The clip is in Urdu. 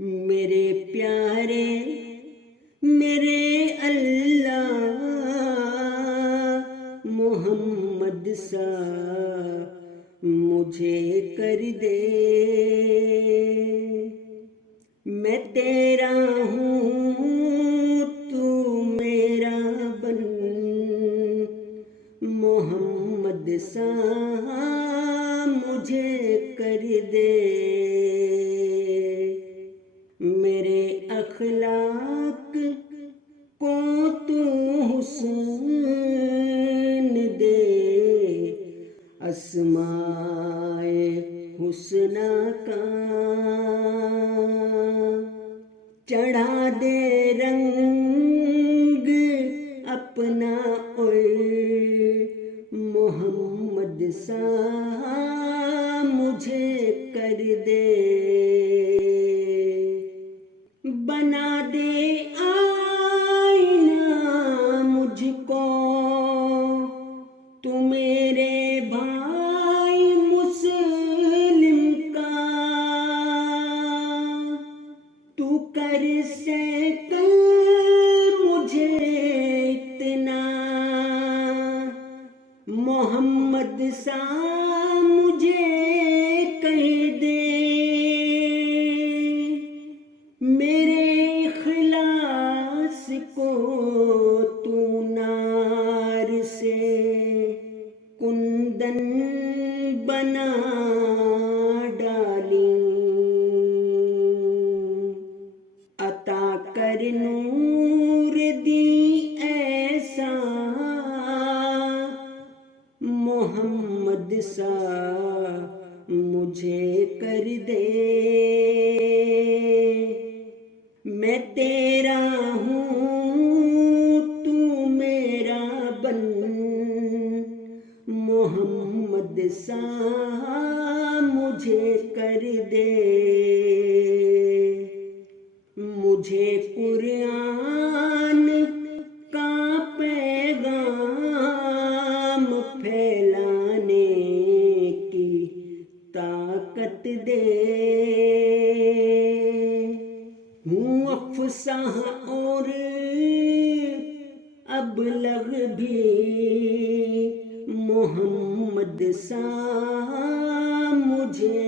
میرے پیارے میرے اللہ محمد سا مجھے کر دے، میں تیرا ہوں تو میرا بن، محمد سا مجھے کر دے، میرے اخلاق کو تو حسن دے، اسمائے حسنہ کا چڑھا دے رنگ اپنا، اور محمد سا مجھے کر دے، بنا دے آئینہ مجھ کو تو میرے بھائی مسلم کا، تو کر سکل مجھے اتنا، محمد سا مجھے کہہ دے، میرے اخلاص کو تو نار سے کندن بنا ڈالی، عطا کر نور دی ایسا، محمد سا مجھے کر دے، میں تیرا ہوں تو میرا بن، محمد سا مجھے کر دے، مجھے قرآن کا پیغام پھیلانے کی طاقت دے، ہوں افصاح اور ابلغ بھی، محمد سا مجھے